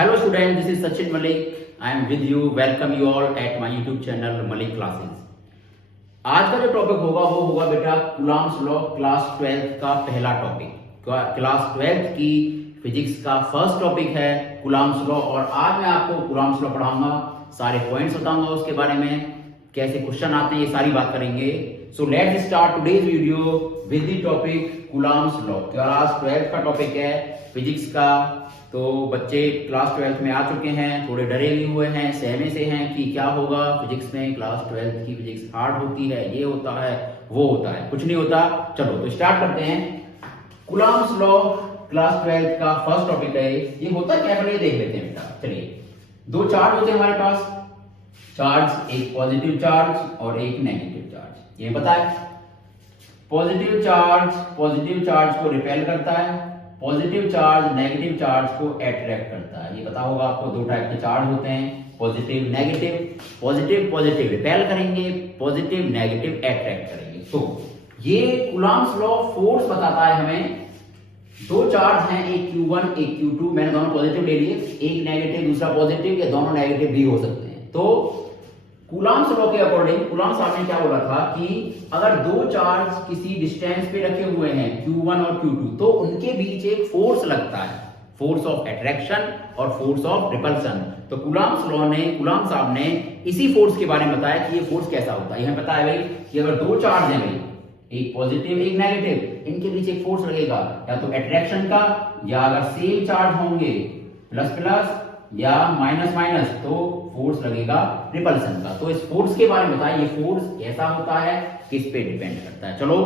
Hello students, this is Sachin Malik. I am with you. Welcome you all at my YouTube channel Malik Classes. आज का जो topic होगा वो होगा बेटा कूलॉम्स लॉ क्लास 12 का पहला टॉपिक। क्लास 12 की फिजिक्स का फर्स्ट टॉपिक है कूलॉम्स लॉ और आज मैं आपको कूलॉम्स लॉ पढ़ाऊंगा, सारे पॉइंट्स बताऊंगा उसके बारे में, कैसे क्वेश्चन आते हैं, ये सारी बात करेंगे। So let's start today's video with the topic Coulomb's law. Class 12 का टॉपिक है फिजिक्स का। तो बच्चे क्लास 12 में आ चुके हैं, थोड़े डरे भी हुए हैं, सहमे से हैं कि क्या होगा फिजिक्स में, क्लास 12 की फिजिक्स हार्ड होती है, ये होता है वो होता है, कुछ नहीं होता। चलो तो स्टार्ट करते हैं। कूलॉम्स लॉ क्लास 12 का फर्स्ट टॉपिक है। ये होता क्या है ये देख लेते हैं बेटा। चलिए, दो चार्ज होते हैं हमारे पास, चार्ज एक पॉजिटिव चार्ज और एक नेगेटिव चार्ज। ये पता है पॉजिटिव चार्ज को रिपेल करता है, पॉजिटिव चार्ज नेगेटिव चार्ज को अट्रैक्ट करता है। ये पता होगा आपको, दो टाइप के चार्ज होते हैं, पॉजिटिव नेगेटिव। पॉजिटिव रिपेल करेंगे, पॉजिटिव नेगेटिव अट्रैक्ट करेंगे। तो ये कूलॉम्स लॉ फोर्स बताता है हमें। दो चार्ज हैं, एक Q1 एक Q2, मैंने दोनों पॉजिटिव ले लिए, एक नेगेटिव दूसरा पॉजिटिव, या दोनों नेगेटिव भी हो सकते हैं। तो कूलॉम्स लॉ के अकॉर्डिंग कूलॉम साहब ने क्या बोला था कि अगर दो चार्ज किसी डिस्टेंस पे रखे हुए हैं Q1 और Q2, तो उनके बीच एक फोर्स लगता है, फोर्स ऑफ अट्रैक्शन और फोर्स ऑफ रिपल्शन। तो कूलॉम साहब ने इसी फोर्स के बारे में बताया कि ये फोर्स कैसा होता है। हमें पता है भाई कि अगर दो चार्ज हैं भाई, एक पॉजिटिव एक नेगेटिव, इनके बीच एक फोर्स लगेगा, या तो अट्रैक्शन का, या अगर सेम चार्ज होंगे प्लस प्लस या माइनस माइनस, तो फोर्स लगेगा रिपल्सन का। तो इस फोर्स के बारे में बताइए, ये फोर्स कैसा होता है, किस पे डिपेंड करता है। चलो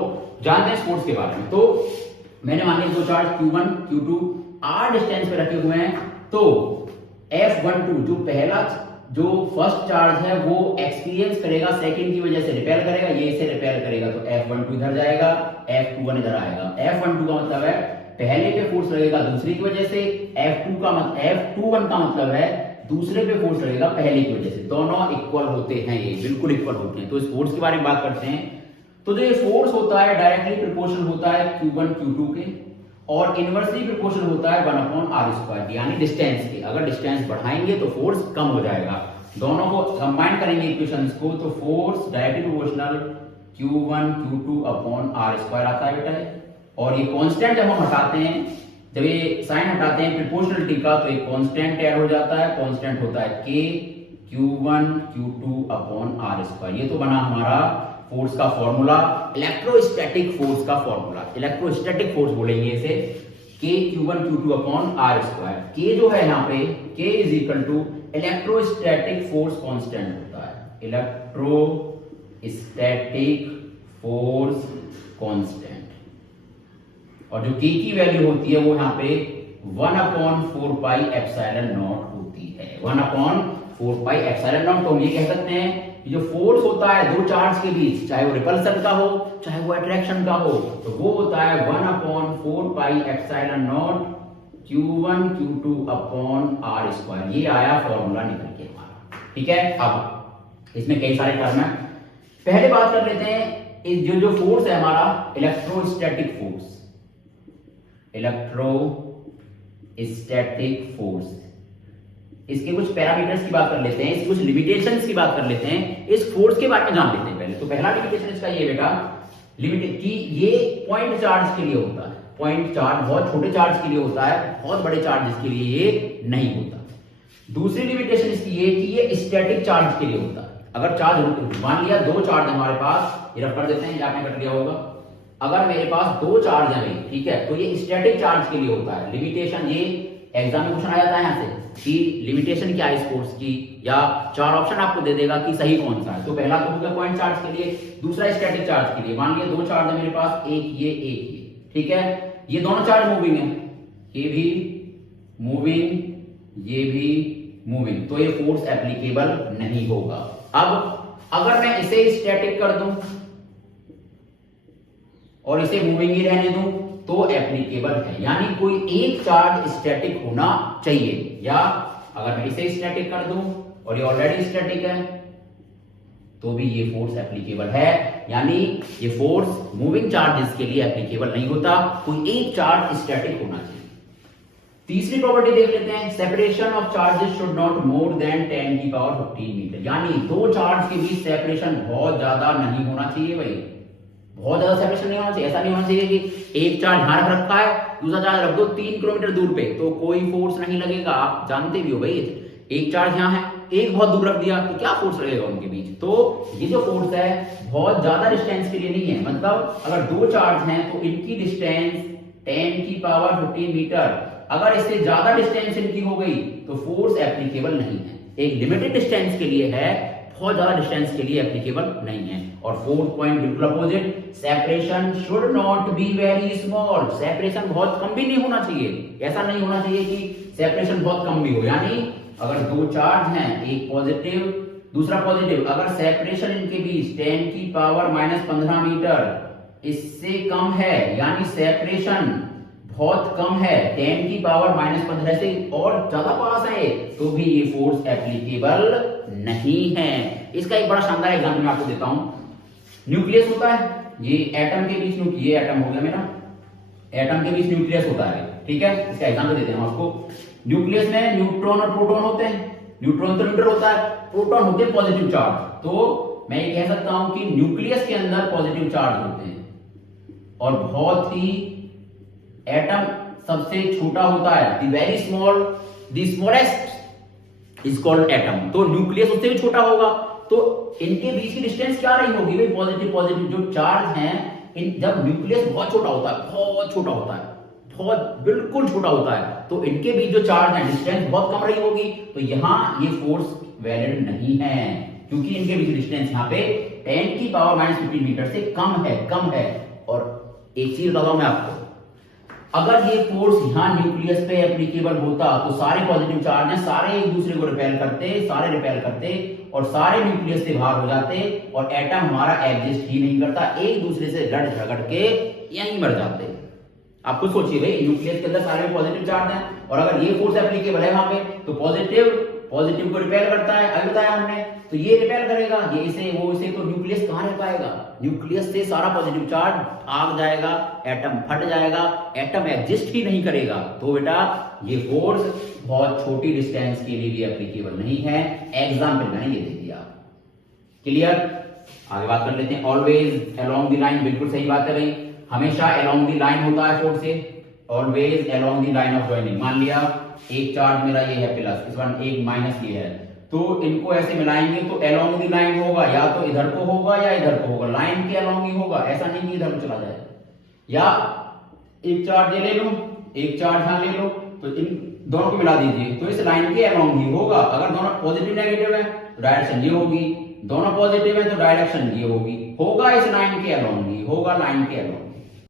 जानते हैं इस फोर्स के बारे में। तो मैंने मान लिया दो charge Q1 Q2 r distance पे रखे हुए हैं, तो F12 जो फर्स्ट चार्ज है वो एक्सपीरियंस करेगा, सेकंड की वजह से रिपेल करेगा, ये इसे रिपेल करेगा, तो F12 इधर जाएगा, F21 इधर आएगा। F12 का मतलब है पहले पे फोर्स लगेगा दूसरे की वजह से, F21 का मतलब है दूसरे पे फोर्स लगेगा पहले की वजह से। दोनों इक्वल होते हैं, ये बिल्कुल इक्वल होते हैं। तो इस फोर्स के बारे में बात करते हैं। तो जो ये फोर्स होता है डायरेक्टली प्रोपोर्शनल होता है Q1 Q2 के, और इनवर्सली प्रोपोर्शनल होता है 1/r², यानी डिस्टेंस के। अगर डिस्टेंस बढ़ाएंगे तो फोर्स कम हो जाएगा। दोनों को कंबाइन करेंगे इक्वेशंस को, तो force directly proportional Q1 Q2/r² आता है बेटा। और ये कांस्टेंट जब हम हटाते हैं, जब ये साइन हटाते हैं प्रोपोर्शनलिटी का, तो एक कांस्टेंट ऐड हो जाता है, कांस्टेंट होता है K Q1 Q2/r²। ये तो बना हमारा फोर्स का फॉर्मूला, इलेक्ट्रोस्टैटिक फोर्स का फॉर्मूला। इलेक्ट्रोस्टैटिक फोर्स बोलेंगे इसे, K Q1 Q2/r²। K जो है यहाँ पे, K is equal to electrostatic force constant होता है, इलेक्ट्रोस्टैटिक फोर्स कांस्टेंट। और जो K की वैल्यू होती है वो यहाँ पे 1/4πε0 होती है, 1/4πε0। तो हम ये कह सकते हैं कि जो फोर्स होता है दो चार्ज के बीच, चाहे वो रिपल्सन का हो चाहे वो अट्रैक्शन का हो, तो वो होता है 1/4πε0 Q1 Q2/r²। ये आया फॉर्मूला निकल के हमारा, ठीक है। अब इसमें कई सारे टर्म है, पहले बात कर लेते हैं जो फोर्स है हमारा इलेक्ट्रोस्टैटिक फोर्स। इलेक्ट्रोस्टैटिक फोर्स, इसके कुछ पैरामीटर्स की बात कर लेते हैं, इसकी कुछ लिमिटेशंस की बात कर लेते हैं, इस फोर्स के बारे में जान लेते हैं पहले। तो पहला लिमिटेशन इसका ये बेटा, लिमिट कि ये पॉइंट चार्ज के लिए होता है। पॉइंट चार्ज बहुत छोटे चार्ज के लिए होता है, बहुत बड़े चार्जेस के लिए ये नहीं होता। दूसरी लिमिटेशन इसकी ये कि ये स्टैटिक चार्ज के लिए होता है। अगर चार्ज मान लिया दो चार्ज हमारे पास, ये रख कर देते हैं, आपने कट गया होगा। अगर मेरे पास दो चार्ज है, ठीक है, तो ये स्टैटिक चार्ज के लिए होता है। लिमिटेशन ये एग्जाम में क्वेश्चन आ जाता है यहाँ से कि लिमिटेशन क्या है इस फोर्स की, या चार ऑप्शन आपको दे देगा कि सही कौन सा है। तो पहला तो होगा पॉइंट चार्ज के लिए, दूसरा स्टैटिक चार्ज के लिए। मान लिया दो चार्ज है मेरे पास, एक ये, ठीक है, ये दोनों चार्ज मूविंग है, ये भी मूविंग ये भी मूविंग, तो ये फोर्स एप्लीकेबल नहीं होगा। अब अगर मैं इसे स्टैटिक कर दूं और इसे मूविंग ही रहने दूं तो एप्लीकेबल है, यानी कोई एक चार्ज स्टैटिक होना चाहिए। या अगर मैं इसे स्टैटिक कर दूं और ये ऑलरेडी स्टैटिक है तो भी ये फोर्स एप्लीकेबल है, यानी ये फोर्स मूविंग चार्जेस के लिए एप्लीकेबल नहीं होता, कोई एक चार्ज स्टैटिक होना चाहिए। तीसरी प्रॉपर्टी देख लेते हैं, separation of charges should not more than 10 की पावर 15 मीटर, यानी दो चार्ज के बीच सेपरेशन बहुत ज्यादा नहीं होना चाहिए भाई, बहुत ज्यादा सेपरेशन नहीं होना चाहिए। ऐसा नहीं होना चाहिए कि एक चार्ज यहां रख रखा है, दूसरा चार्ज रख दो 3 किलोमीटर दूर पे, तो कोई फोर्स नहीं लगेगा। आप जानते भी हो भाई, एक चार्ज यहाँ है, एक बहुत दूर रख दिया, तो क्या फोर्स लगेगा उनके बीच। तो ये जो फोर्स है बहुत ज्यादा डिस्टेंस के लिए नहीं है, मतलब अगर दो चार्ज हैं तो इनकी डिस्टेंस 10 की पावर 15 मीटर, अगर इससे ज्यादा डिस्टेंस इनकी हो गई तो फोर्स एप्लीकेबल नहीं है। एक लिमिटेड डिस्टेंस के लिए है, बहुत ज्यादा डिस्टेंस के लिए एप्लीकेबल नहीं है। और फोर्थ पॉइंट बिल्कुल opposite, separation should not be very small, separation बहुत कम भी नहीं होना चाहिए। ऐसा नहीं होना चाहिए कि सेपरेशन बहुत कम भी हो, यानी अगर दो चार्ज हैं, एक पॉजिटिव दूसरा पॉजिटिव, अगर सेपरेशन इनके बीच 10 की पावर -15 मीटर इससे कम है, यानी सेपरेशन बहुत कम है, 10 की पावर -15 से और ज्यादा पास है, तो भी ये फोर्स एप्लीकेबल नहीं है। इसका एक बड़ा शानदार एग्जांपल मैं आपको देता हूं। न्यूक्लियस होता है, ये एटम के बीच, ये एटम हो गया मेरा, एटम के बीच न्यूक्लियस होता है, ठीक है। इसका एग्जांपल देते हैं हम आपको। न्यूक्लियस में न्यूट्रॉन और प्रोटॉन होते हैं, न्यूट्रॉन तो न्यूट्रल होता है, प्रोटॉन होते हैं पॉजिटिव चार्ज। तो मैं ये कह सकता हूं कि न्यूक्लियस के अंदर पॉजिटिव चार्ज होते हैं, और बहुत ही एटम सबसे छोटा होता है, the very small, the smallest is called atom. तो न्यूक्लियस उससे भी छोटा होगा, तो इनके बीच की डिस्टेंस क्या रही होगी भाई, पॉजिटिव पॉजिटिव जो चार्ज हैं, जब न्यूक्लियस बहुत छोटा होता है, बहुत छोटा होता है, बहुत बिल्कुल छोटा होता है, तो इनके बीच जो चार्ज है डिस्टेंस बहुत कम रही होगी, तो यहां ये फोर्स वैलिड नहीं है, क्योंकि इनके बीच डिस्टेंस यहाँ पे 10 की पावर -15 मीटर से कम है। और एक चीज बताऊं मैं आपको, अगर ये फोर्स यहां न्यूक्लियस पे एप्लीकेबल होता तो सारे पॉजिटिव चार्ज हैं, सारे एक दूसरे को रिपेल करते और सारे न्यूक्लियस से बाहर हो जाते, और एटम हमारा एग्जिस्ट ही नहीं करता, एक दूसरे से लड़ झगड़ के यहीं मर जाते। आप खुद सोचिए भाई, न्यूक्लियस के अंदर सारे पॉजिटिव चार्ज हैं, और अगर ये फोर्स एप्लीकेबल है वहां पे, तो पॉजिटिव को रिपेल करता है, अभी बताया हमने, तो ये रिपेल करेगा, ये इसे वो इसे, तो न्यूक्लियस कहां रह पाएगा, न्यूक्लियस से सारा पॉजिटिव चार्ज भाग जाएगा, एटम फट जाएगा, एटम एग्जिस्ट ही नहीं करेगा। तो बेटा ये फोर्स बहुत छोटी डिस्टेंस के लिए भी एप्लीकेबल नहीं है। एग्जांपल मैंने ये दे दिया, क्लियर। आगे बात कर लेते हैं। ऑलवेज अलोंग द लाइन, बिल्कुल सही बात है भाई, हमेशा अलोंग द लाइन होता है फोर्स से, always along the line of joining. मान लिया एक चार्ज मेरा ये है प्लस, इस बार एक माइनस ये है, तो इनको ऐसे मिलाएंगे तो अलोंग दी लाइन होगा, या तो इधर को होगा या इधर को होगा, लाइन के अलोंग ही होगा, ऐसा नहीं कि इधर को चला जाए। या एक चार्ज ये ले लो, एक चार्ज यहां ले लो, तो इन दोनों को मिला दीजिए, तो इस लाइन के अलोंग ही होगा। अगर दोनों पॉजिटिव नेगेटिव है तो डायरेक्शन ये होगी, दोनों पॉजिटिव है तो डायरेक्शन ये होगी, होगा इस लाइन के अलोंग ही, होगा लाइन के अलोंग।